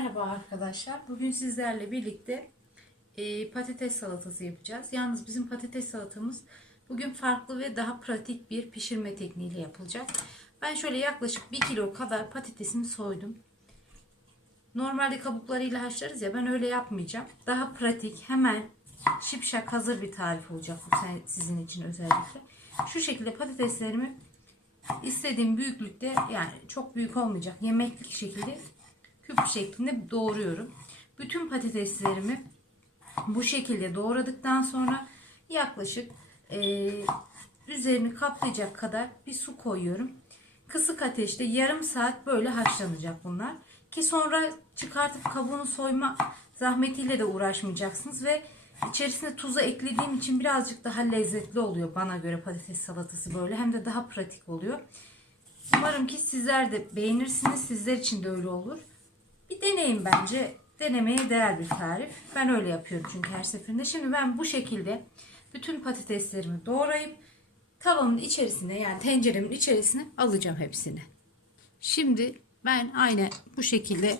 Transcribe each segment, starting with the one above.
Merhaba arkadaşlar. Bugün sizlerle birlikte e, patates salatası yapacağız. Yalnız bizim patates salatamız bugün farklı ve daha pratik bir pişirme tekniğiyle yapılacak. Ben şöyle yaklaşık 1 kilo kadar patatesimi soydum. Normalde kabuklarıyla haşlarız ya ben öyle yapmayacağım. Daha pratik hemen şipşak hazır bir tarif olacak bu sizin için özellikle. Şu şekilde patateslerimi istediğim büyüklükte yani çok büyük olmayacak yemeklik şekilde küp şeklinde doğruyorum. Bütün patateslerimi bu şekilde doğradıktan sonra yaklaşık e, üzerini kaplayacak kadar bir su koyuyorum. Kısık ateşte yarım saat böyle haşlanacak bunlar. Ki sonra çıkartıp kabuğunu soyma zahmetiyle de uğraşmayacaksınız ve içerisine tuzu eklediğim için birazcık daha lezzetli oluyor bana göre patates salatası böyle hem de daha pratik oluyor. Umarım ki sizler de beğenirsiniz. Sizler için de öyle olur. Bir deneyin bence. Denemeye değer bir tarif. Ben öyle yapıyorum çünkü her seferinde. Şimdi ben bu şekilde bütün patateslerimi doğrayıp tavamın içerisine yani tenceremin içerisine alacağım hepsini. Şimdi ben aynı bu şekilde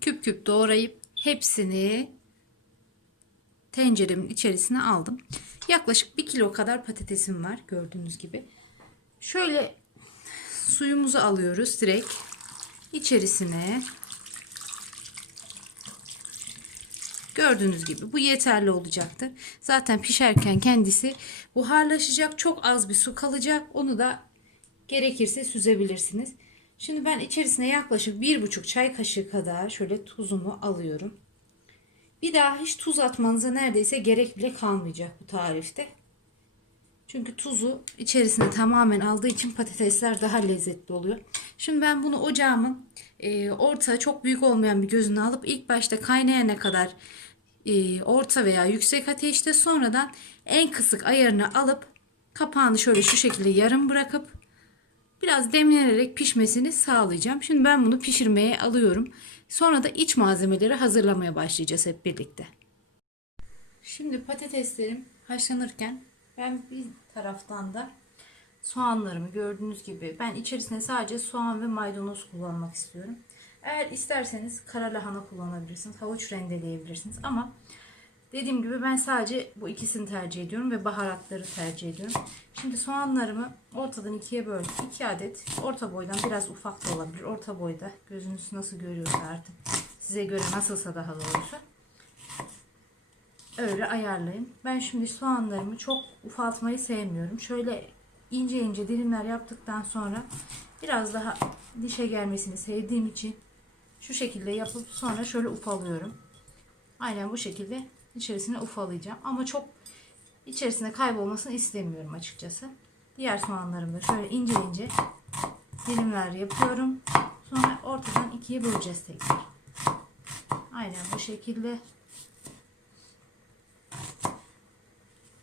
küp küp doğrayıp hepsini tenceremin içerisine aldım. Yaklaşık 1 kilo kadar patatesim var gördüğünüz gibi. Şöyle suyumuzu alıyoruz direkt içerisine Gördüğünüz gibi bu yeterli olacaktır. Zaten pişerken kendisi buharlaşacak. Çok az bir su kalacak. Onu da gerekirse süzebilirsiniz. Şimdi ben içerisine yaklaşık bir buçuk çay kaşığı kadar şöyle tuzumu alıyorum. Bir daha hiç tuz atmanıza neredeyse gerek bile kalmayacak bu tarifte. Çünkü tuzu içerisine tamamen aldığı için patatesler daha lezzetli oluyor. Şimdi ben bunu ocağımın e, orta çok büyük olmayan bir gözüne alıp ilk başta kaynayana kadar e, orta veya yüksek ateşte sonradan en kısık ayarını alıp kapağını şöyle şu şekilde yarım bırakıp biraz demlenerek pişmesini sağlayacağım. Şimdi ben bunu pişirmeye alıyorum. Sonra da iç malzemeleri hazırlamaya başlayacağız hep birlikte. Şimdi patateslerim haşlanırken ben bir taraftan da soğanlarımı gördüğünüz gibi ben içerisine sadece soğan ve maydanoz kullanmak istiyorum. Eğer isterseniz kara lahana kullanabilirsiniz. Havuç rendeleyebilirsiniz. Ama dediğim gibi ben sadece bu ikisini tercih ediyorum ve baharatları tercih ediyorum. Şimdi soğanlarımı ortadan ikiye böldüm. 2 adet orta boydan biraz ufak da olabilir. Orta boyda gözünüz nasıl görüyorsa artık size göre nasılsa daha doğrusu öyle ayarlayın. Ben şimdi soğanlarımı çok ufaltmayı sevmiyorum. Şöyle ince ince dilimler yaptıktan sonra biraz daha dişe gelmesini sevdiğim için şu şekilde yapıp sonra şöyle ufalıyorum. Aynen bu şekilde içerisine ufalayacağım. Ama çok içerisine kaybolmasını istemiyorum açıkçası. Diğer soğanlarımı da şöyle ince ince dilimler yapıyorum. Sonra ortadan ikiye böleceğiz tekrar. Aynen bu şekilde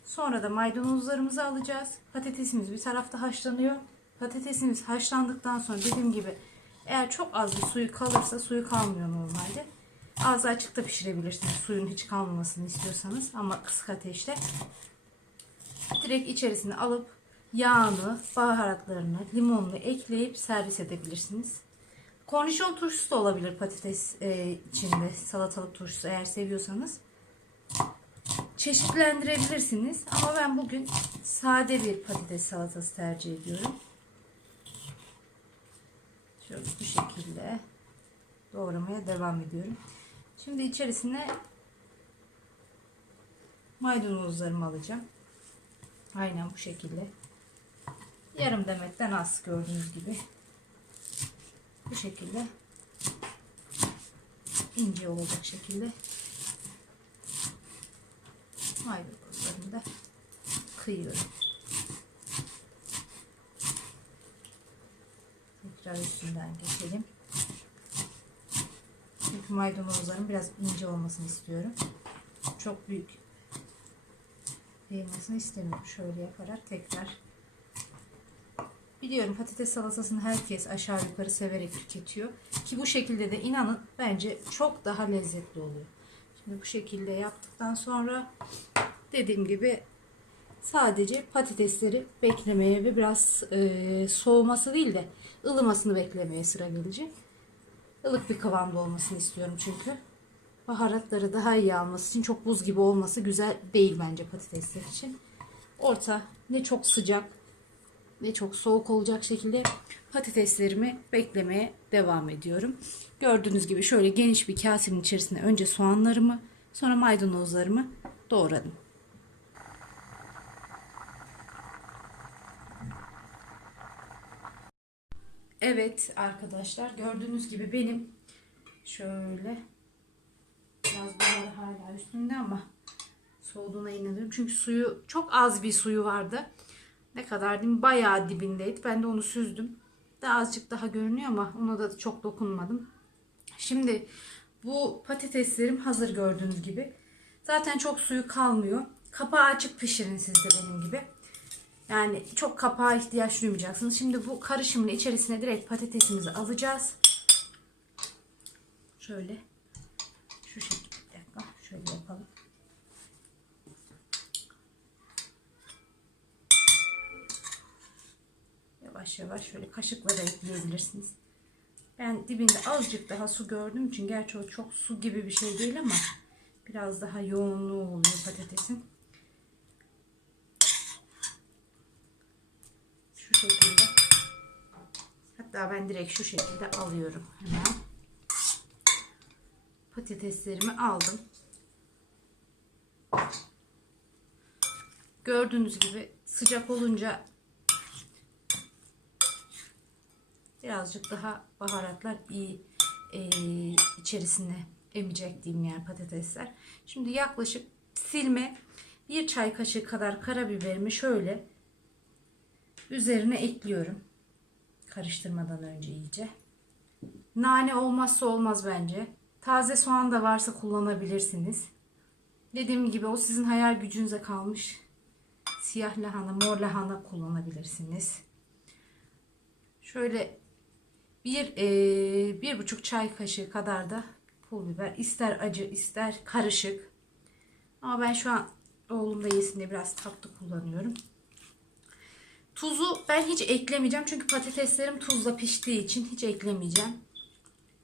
Sonra da maydanozlarımızı alacağız. Patatesimiz bir tarafta haşlanıyor. Patatesimiz haşlandıktan sonra dediğim gibi eğer çok az bir suyu kalırsa suyu kalmıyor normalde. Ağzı açıkta pişirebilirsiniz suyun hiç kalmamasını istiyorsanız ama kısık ateşte. Direkt içerisine alıp yağını, baharatlarını, limonunu ekleyip servis edebilirsiniz. Kornişon turşusu da olabilir patates e, içinde salatalık turşusu eğer seviyorsanız çeşitlendirebilirsiniz. Ama ben bugün sade bir patates salatası tercih ediyorum. Şöyle bu şekilde doğramaya devam ediyorum. Şimdi içerisine maydanozlarımı alacağım. Aynen bu şekilde. Yarım demetten az gördüğünüz gibi. Bu şekilde ince olacak şekilde maydanozlarını da kıyıyorum. Tekrar üstünden geçelim. Çünkü maydanozların biraz ince olmasını istiyorum. Çok büyük değmesini istemiyorum. Şöyle yaparak tekrar Biliyorum patates salatasını herkes aşağı yukarı severek tüketiyor. Ki bu şekilde de inanın bence çok daha lezzetli oluyor. Şimdi bu şekilde yaptıktan sonra dediğim gibi sadece patatesleri beklemeye ve biraz e, soğuması değil de ılımasını beklemeye sıra gelecek. ılık bir kıvamda olmasını istiyorum çünkü. Baharatları daha iyi alması için çok buz gibi olması güzel değil bence patatesler için. Orta ne çok sıcak ne çok soğuk olacak şekilde patateslerimi beklemeye devam ediyorum. Gördüğünüz gibi şöyle geniş bir kasenin içerisine önce soğanlarımı sonra maydanozlarımı doğradım. Evet arkadaşlar gördüğünüz gibi benim şöyle biraz buharı hala üstünde ama soğuduğuna inanıyorum. Çünkü suyu çok az bir suyu vardı. Ne kadar diyeyim bayağı dibindeydi. Ben de onu süzdüm. Daha azıcık daha görünüyor ama ona da çok dokunmadım. Şimdi bu patateslerim hazır gördüğünüz gibi. Zaten çok suyu kalmıyor. Kapağı açık pişirin siz de benim gibi. Yani çok kapağa ihtiyaç duymayacaksınız. Şimdi bu karışımın içerisine direkt patatesimizi alacağız. Şöyle. Şu şekilde. Şöyle yapalım. Yavaş yavaş şöyle kaşıkla da ekleyebilirsiniz. Ben dibinde azıcık daha su gördüğüm için gerçi o çok su gibi bir şey değil ama biraz daha yoğunluğu oluyor patatesin. Şu şekilde. Hatta ben direkt şu şekilde alıyorum hemen. Patateslerimi aldım. Gördüğünüz gibi sıcak olunca birazcık daha baharatlar iyi e, içerisine emecek diyeyim yani patatesler. Şimdi yaklaşık silme bir çay kaşığı kadar karabiberimi şöyle üzerine ekliyorum. Karıştırmadan önce iyice. Nane olmazsa olmaz bence. Taze soğan da varsa kullanabilirsiniz. Dediğim gibi o sizin hayal gücünüze kalmış. Siyah lahana, mor lahana kullanabilirsiniz. Şöyle bir, e, bir buçuk çay kaşığı kadar da pul biber. İster acı ister karışık. Ama ben şu an oğlum da yesin diye biraz tatlı kullanıyorum. Tuzu ben hiç eklemeyeceğim. Çünkü patateslerim tuzla piştiği için hiç eklemeyeceğim.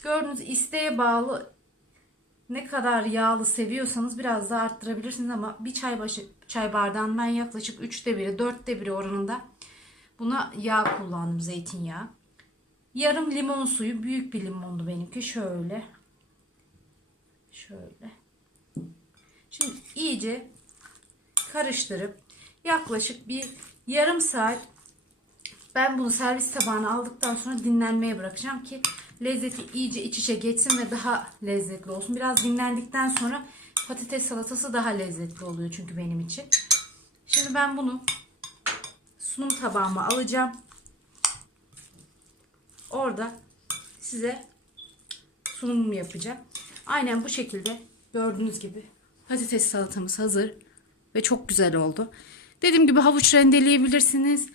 Gördüğünüz isteğe bağlı ne kadar yağlı seviyorsanız biraz daha arttırabilirsiniz ama bir çay başı çay bardağın ben yaklaşık 3'te 1'i 4'te 1'i oranında buna yağ kullandım zeytinyağı. Yarım limon suyu büyük bir limondu benimki şöyle. Şöyle. Şimdi iyice karıştırıp yaklaşık bir yarım saat ben bunu servis tabağına aldıktan sonra dinlenmeye bırakacağım ki lezzeti iyice iç içe geçsin ve daha lezzetli olsun. Biraz dinlendikten sonra patates salatası daha lezzetli oluyor çünkü benim için. Şimdi ben bunu sunum tabağıma alacağım. Orada size sunumumu yapacağım. Aynen bu şekilde gördüğünüz gibi patates salatamız hazır ve çok güzel oldu. Dediğim gibi havuç rendeleyebilirsiniz.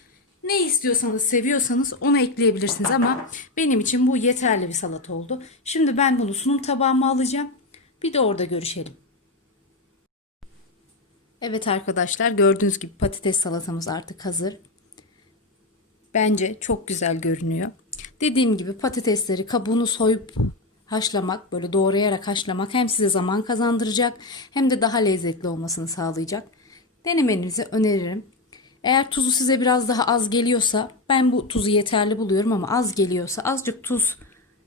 Ne istiyorsanız, seviyorsanız onu ekleyebilirsiniz ama benim için bu yeterli bir salata oldu. Şimdi ben bunu sunum tabağıma alacağım. Bir de orada görüşelim. Evet arkadaşlar gördüğünüz gibi patates salatamız artık hazır. Bence çok güzel görünüyor. Dediğim gibi patatesleri kabuğunu soyup haşlamak, böyle doğrayarak haşlamak hem size zaman kazandıracak hem de daha lezzetli olmasını sağlayacak. Denemenizi öneririm. Eğer tuzu size biraz daha az geliyorsa ben bu tuzu yeterli buluyorum ama az geliyorsa azıcık tuz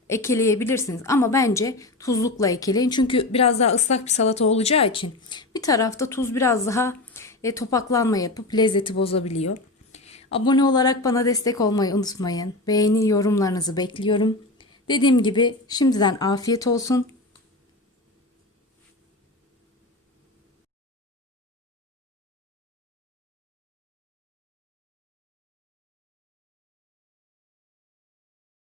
ekleyebilirsiniz. Ama bence tuzlukla ekleyin. Çünkü biraz daha ıslak bir salata olacağı için bir tarafta tuz biraz daha e, topaklanma yapıp lezzeti bozabiliyor. Abone olarak bana destek olmayı unutmayın. Beğeni yorumlarınızı bekliyorum. Dediğim gibi şimdiden afiyet olsun.